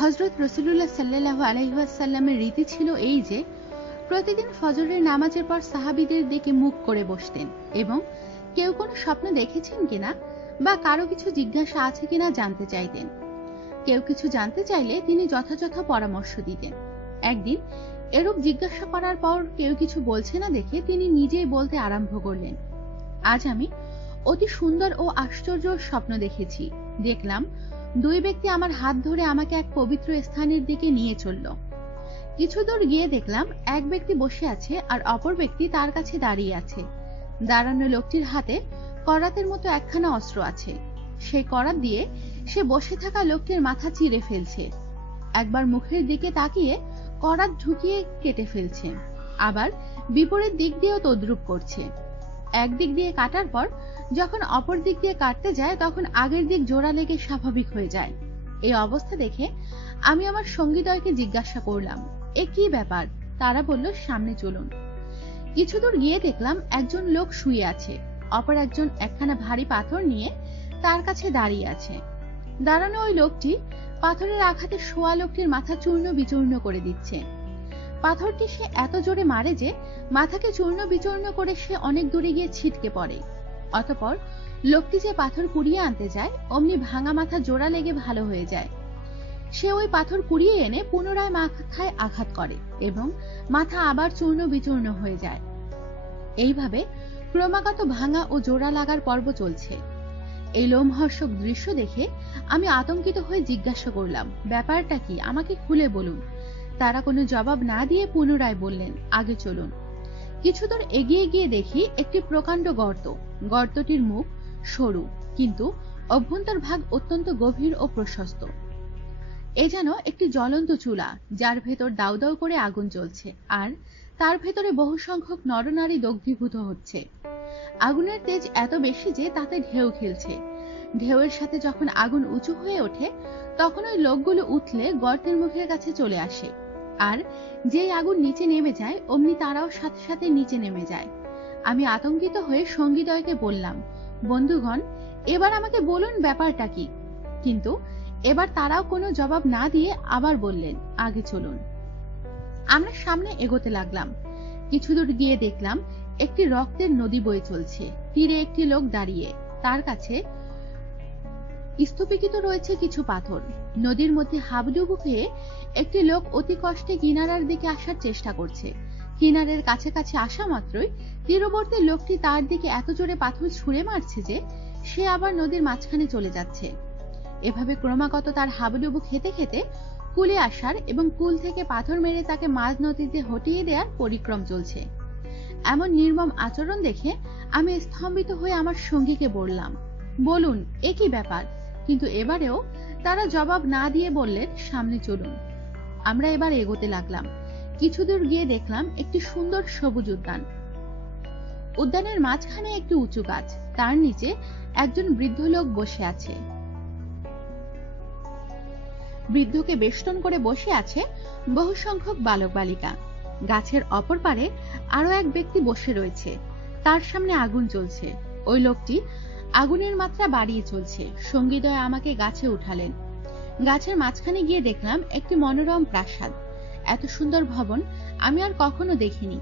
হজরত রসুল্লাহ সাল্লাহ আলহাসাল্লামের রীতি ছিল এই যে, প্রতিদিন ফজরের নামাজের পর সাহাবিদের দিকে মুখ করে বসতেন এবং কেউ কোনো স্বপ্ন দেখেছেন কিনা বা কারও কিছু জিজ্ঞাসা আছে কিনা জানতে চাইতেন। কেউ কিছু জানতে চাইলে তিনি যথাযথ পরামর্শ দিতেন। একদিন এরূপ জিজ্ঞাসা করার পর কেউ কিছু বলছে না দেখে তিনি নিজেই বলতে আরম্ভ করলেন, আজ আমি অতি সুন্দর ও আশ্চর্য স্বপ্ন দেখেছি। দেখলাম দুই ব্যক্তি আমার হাত ধরে আমাকে এক পবিত্র স্থানের দিকে নিয়ে চলল। কিছু দূর গিয়ে দেখলাম, এক ব্যক্তি বসে আছে আর অপর ব্যক্তি তার কাছে দাঁড়িয়ে আছে। দাঁড়ানো লোকটির হাতে করাতের মতো একখানা অস্ত্র আছে। সেই করাত দিয়ে সে বসে থাকা লোকটির মাথা চিরে ফেলছে। একবার মুখের দিকে তাকিয়ে করাত ঢুকিয়ে কেটে ফেলছে। আবার বিপরীত দিক দিয়েও তদ্রুপ করছে। একদিক দিয়ে কাটার পর যখন অপর দিক দিয়ে কাটতে যায়, তখন আগের দিক জোড়া লেগে স্বাভাবিক হয়ে যায়। এই অবস্থা দেখে আমি আমার সঙ্গীদয়কে জিজ্ঞাসা করলাম, এ কি ব্যাপার? তারা বলল, সামনে চলুন। কিছু দূর গিয়ে দেখলাম একজন লোক শুয়ে আছে। অপর একজন একখানা ভারী পাথর নিয়ে তার কাছে দাঁড়িয়ে আছে। দাঁড়ানো ওই লোকটি পাথরের আঘাতে শোয়া লোকটির মাথা চূর্ণ বিচূর্ণ করে দিচ্ছে। পাথরটি সে এত জোরে মারে যে, মাথাকে চূর্ণ বিচূর্ণ করে সে অনেক দূরে গিয়ে ছিটকে পড়ে। অতপর লোকটি যে পাথর কুড়িয়ে আনতে যায়, অমনি ভাঙা মাথা জোড়া লেগে ভালো হয়ে যায়। সে ওই পাথর কুড়িয়ে এনে পুনরায় মাথায় আঘাত করে এবং মাথা আবার চূর্ণ বিচূর্ণ হয়ে যায়। এইভাবে ক্রমাগত ভাঙা ও জোড়া লাগার পর্ব চলছে। এই লোমহর্ষক দৃশ্য দেখে আমি আতঙ্কিত হয়ে জিজ্ঞাসা করলাম, ব্যাপারটা কি? আমাকে খুলে বলুন। তারা কোনো জবাব না দিয়ে পুনরায় বললেন, আগে চলুন। কিছু দূর এগিয়ে গিয়ে দেখি একটি প্রকাণ্ড গর্ত। গর্তটির মুখ সরু, কিন্তু অভ্যন্তর ভাগ অত্যন্ত গভীর ও প্রশস্ত। এ যেন একটি জ্বলন্ত চুলা, যার ভেতর দাউ দাউ করে আগুন জ্বলছে, আর তার ভেতরে বহু সংখ্যক নরনারী দগ্ধীভূত হচ্ছে। আগুনের তেজ এত বেশি যে তাতে ঢেউ খেলছে। ঢেউয়ের সাথে যখন আগুন উঁচু হয়ে ওঠে, তখন ওই লোকগুলো উঠলে গর্তের মুখের কাছে চলে আসে। আর যেই আগুন নিচে নেমে যায়, অমনি তারাও সাথে সাথে নিচে নেমে যায়। আমি আতঙ্কিত হয়ে সঙ্গীদয়কে বললাম, বন্ধুগণ, এবার আমাকে বলুন ব্যাপারটা কি? কিন্তু এবার তারাও কোনো জবাব না দিয়ে আবার বললেন, আগে চলুন। আমরা সামনে এগোতে লাগলাম। কিছু দূর গিয়ে দেখলাম, একটি রক্তের নদী বয়ে চলছে। তীরে একটি লোক দাঁড়িয়ে, তার কাছে স্তূপীকৃত রয়েছে কিছু পাথর। নদীর মধ্যে হাবডুবু খেয়ে একটি লোক অতি কষ্টে কিনারার দিকে আসার চেষ্টা করছে। কিনারের কাছে কাছে আসা মাত্রই তীরবর্তী লোকটি তার দিকে এত জোরে পাথর ছুঁড়ে মারছে যে সে আবার নদীর মাঝখানে চলে যাচ্ছে। এভাবে ক্রমাগত তার হাবুডুবু খেতে খেতে কুলে আসার এবং কুল থেকে পাথর মেরে তাকে মাঝ নদীতে হটিয়ে দেওয়ার পরিক্রম চলছে। এমন নির্মম আচরণ দেখে আমি স্তম্ভিত হয়ে আমার সঙ্গীকে বললাম, বলুন, এ কি ব্যাপার? কিন্তু এবারেও তারা জবাব না দিয়ে বললেন, সামনে চলুন। আমরা এবার এগোতে লাগলাম। কিছু দূর গিয়ে দেখলাম একটি সুন্দর সবুজ উদ্যান। উদ্যানের মাঝখানে একটি উঁচু গাছ, তার নিচে একজন বৃদ্ধ লোক বসে আছে। বৃদ্ধকে বেষ্টন করে বসে আছে বহু সংখ্যক বালক বালিকা গাছের অপর পারে আরও এক ব্যক্তি বসে রয়েছে। তার সামনে আগুন চলছে ওই লোকটি আগুনের মাত্রা বাড়িয়ে চলছে। সঙ্গীদয় আমাকে গাছে উঠালেন। গাছের মাঝখানে গিয়ে দেখলাম একটি মনোরম প্রাসাদ। এত সুন্দর ভবন আমি আর কখনো দেখিনি।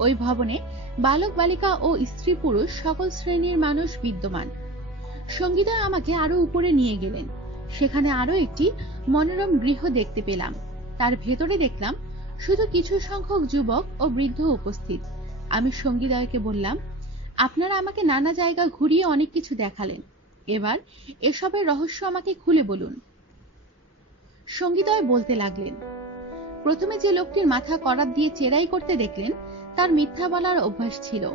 ওই ভবনে বালক বালিকা ও স্ত্রী পুরুষ সকল শ্রেণির মানুষ বিদ্যমান। সঙ্গীদয় আমাকে আরও উপরে নিয়ে গেলেন। সেখানে আরও একটি মনোরম গৃহ দেখতে পেলাম। তার ভেতরে দেখলাম শুধু কিছু সংখ্যক যুবক ও বৃদ্ধ উপস্থিত। আমি সঙ্গীদয়কে বললাম আপনারা আমাকে নানা জায়গা ঘুরিয়ে অনেক কিছু দেখালেন। এবার এসবের রহস্য আমাকে খুলে বলুন। সঙ্গীতয় বলতে লাগলেন, প্রথমে যে লোকটির মাথা করাত দিয়ে চেরাই করতে দেখলেন, তার মিথ্যা বলার অভ্যাস ছিল।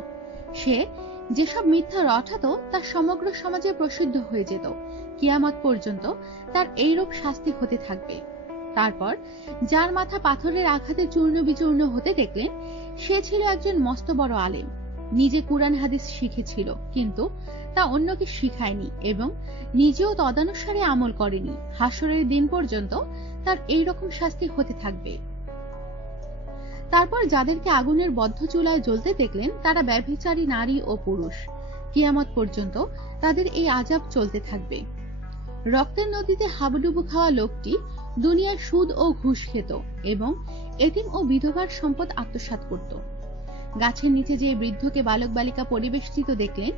সে যেসব মিথ্যা রটাত, তা সমগ্র সমাজে প্রসিদ্ধ হয়ে যেত। কিয়ামত পর্যন্ত তার এইরূপ শাস্তি হতে থাকবে। তারপর যার মাথা পাথরের আঘাতে চূর্ণ বিচূর্ণ হতে দেখলেন, সে ছিল একজন মস্ত বড় আলেম। নিজে কুরআন হাদিস শিখেছিল, কিন্তু তা অন্যকে শিখায়নি এবং নিজেও তদানুসারে আমল করেনি। হাসরের দিন পর্যন্ত তার এই রকম শাস্তি হতে থাকবে। তারপর যাদেরকে আগুনের বদ্ধ চুলায় জ্বলতে দেখলেন, তারা ব্যভিচারী নারী ও পুরুষ। কিয়ামত পর্যন্ত তাদের এই আজাব চলতে থাকবে। রক্তের নদীতে হাবুডুবু খাওয়া লোকটি দুনিয়ায় সুদ ও ঘুষ খেত এবং এতিম ও বিধবার সম্পদ আত্মসাৎ করত। গাছের নিচে যে বৃদ্ধকে বালক বালিকা পরিবেষ্টিত দেখলেন,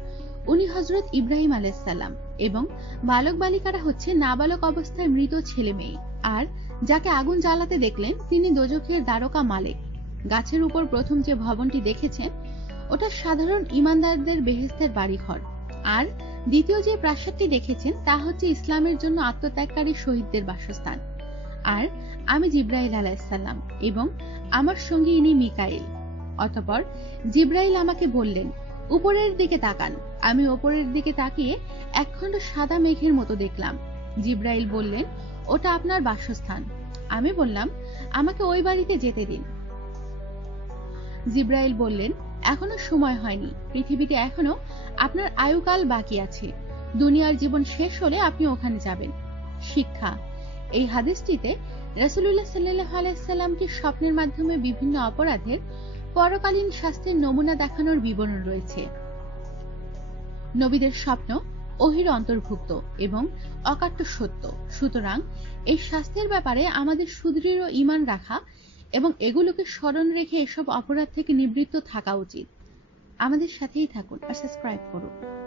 উনি হজরত ইব্রাহিম আলাইসাল্লাম এবং বালক বালিকারা হচ্ছে নাবালক অবস্থায় মৃত ছেলে মেয়ে। আর যাকে আগুন জ্বালাতে দেখলেন, তিনি দোজখের দ্বারকা মালিক। গাছের উপর প্রথম যে ভবনটি দেখেছেন, ওটা সাধারণ ইমানদারদের বেহেস্তের বাড়িঘর। আর দ্বিতীয় যে প্রাসাদটি দেখেছেন, তা হচ্ছে ইসলামের জন্য আত্মত্যাগকারী শহীদদের বাসস্থান। আর আমি জিব্রাইল আলাইসাল্লাম এবং আমার সঙ্গে ইনি মিকাইল। অতপর জিব্রাইল আমাকে বললেন, উপরের দিকে তাকান। আমি ওপরের দিকে তাকিয়ে একখণ্ড সাদা মেঘের মতো দেখলাম। জিব্রাইল বললেন, ওটা আপনার বাসস্থান। আমি বললাম, আমাকে ওই বাড়িতে যেতে দিন। জিব্রাইল বললেন, এখনও সময় হয়নি। পৃথিবীতে এখনও আপনার আয়ুকাল বাকি আছে। দুনিয়ার জীবন শেষ হলে আপনি ওখানে যাবেন। শিক্ষা। এই হাদিসটিতে রাসুল্লাহ সাল্লাহ আলাইসাল্লামকে স্বপ্নের মাধ্যমে বিভিন্ন অপরাধের পরকালীন শাস্তির নমুনা দেখানোর বিবরণ রয়েছে। নবীদের স্বপ্ন অহির অন্তর্ভুক্ত এবং অকাট্য সত্য। সুতরাং এই শাস্তির ব্যাপারে আমাদের সুদৃঢ় ইমান রাখা এবং এগুলোকে স্মরণ রেখে এসব অপরাধ থেকে নিবৃত্ত থাকা উচিত। আমাদের সাথেই থাকুন আর সাবস্ক্রাইব করুন।